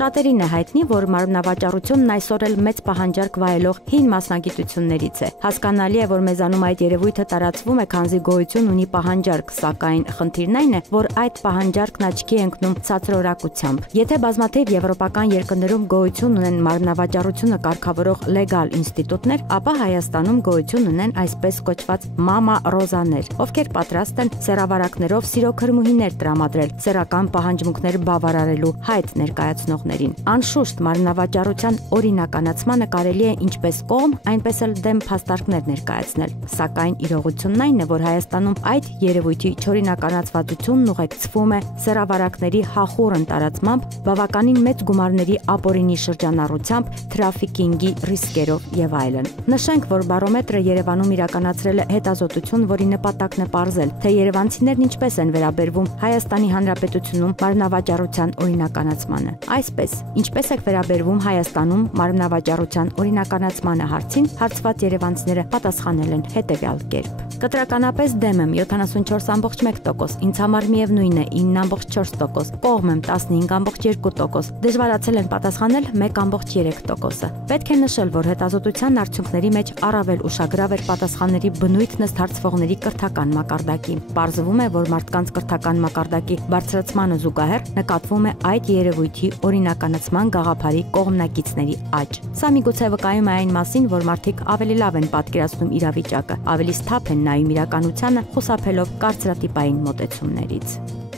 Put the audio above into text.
Շատերին է հայտնի, որ մարմնավաճառությունն այսօր էլ մեծ պահանջարկ վայելող հին մասնագիտություններից է։ Հասկանալի է, որ մեզանում այդ երևույթը տարածվում է, քանզի գոյություն ունի պահանջարկ, սակայն խնդիրն այն է, որ այդ պահանջարկն աչքի է ընկնում ցածրորակությամբ։ Եթե բազմաթիվ եվրոպական երկրներում գոյություն ունեն մարմնավաճառությունը կարգավորող լեգալ ինստիտուտներ, ապա Հայաստանում գոյություն ունեն այսպես կոչված մամա ռոզաներ, ովքեր պատրաստ են սեռավարակներով սիրո քրմուհիներ տրամադրել սեռական պահանջմունքներ բավարարելու հայտ ներկայացնողներին։ Անշուշտ մարմնավաճառության օրինականացմանը կարելի է ինչպես կողմ, այնպես էլ դեմ փաստարկներ ներկայացնել, սակայն իրողությունն այն է, որ Հայաստանում այդ երևույթի չօրինականացվածությունն ուղեկցվում է սեռավարակների հախուռն տարածմամբ, բավականին մեծ գումարների ապօրինի շրջանառությամբ, թրաֆիքինգի ռիսկերով եւ այլն։ Նշենք, որ բարոմետրը Երևանում իրականացրել է հետազոտություն, որի նպատակն է պարզել, թե երևանցիներն ինչպես են վերաբերվում Հայաստանի Հանրապետությունում մարմնավաճառության օրինականացմանը։ Այսպես, ինչպես եք վերաբերվում Հայաստանում մարմնավաճառության օրինականացմանը հարցին, հարցված երևանցիները պատասխանել են հետևյալ կերպ. Կտրականապես դեմ եմ 74.1%, ինձ համար միևնույն է 9.4%, կողմ եմ 15.2%, դժվարացել են պատասխանել 1.3%-ը։ Պետք է նշել, որ հետազոտության արդյունքների մեջ առավել ուշագրավ էր պատասխանների բնույթն ըստ հարցվողների կրթական մակարդակի։ Պարզվում է, որ մարդկանց կրթական մակարդակի բարձրացմանը զուգահեռ նկատվում է այդ երևույթի օրինականացման գաղափարի կողմնակիցների աճ։ Սա միգուցե վկայում է այն մասին, որ մարդիկ ավելի լավ են պատկերացնում իրավիճակը, ավելի սթափ են նայում իրականությանը, խուսափելով կարծրատիպային մոտեցումներից։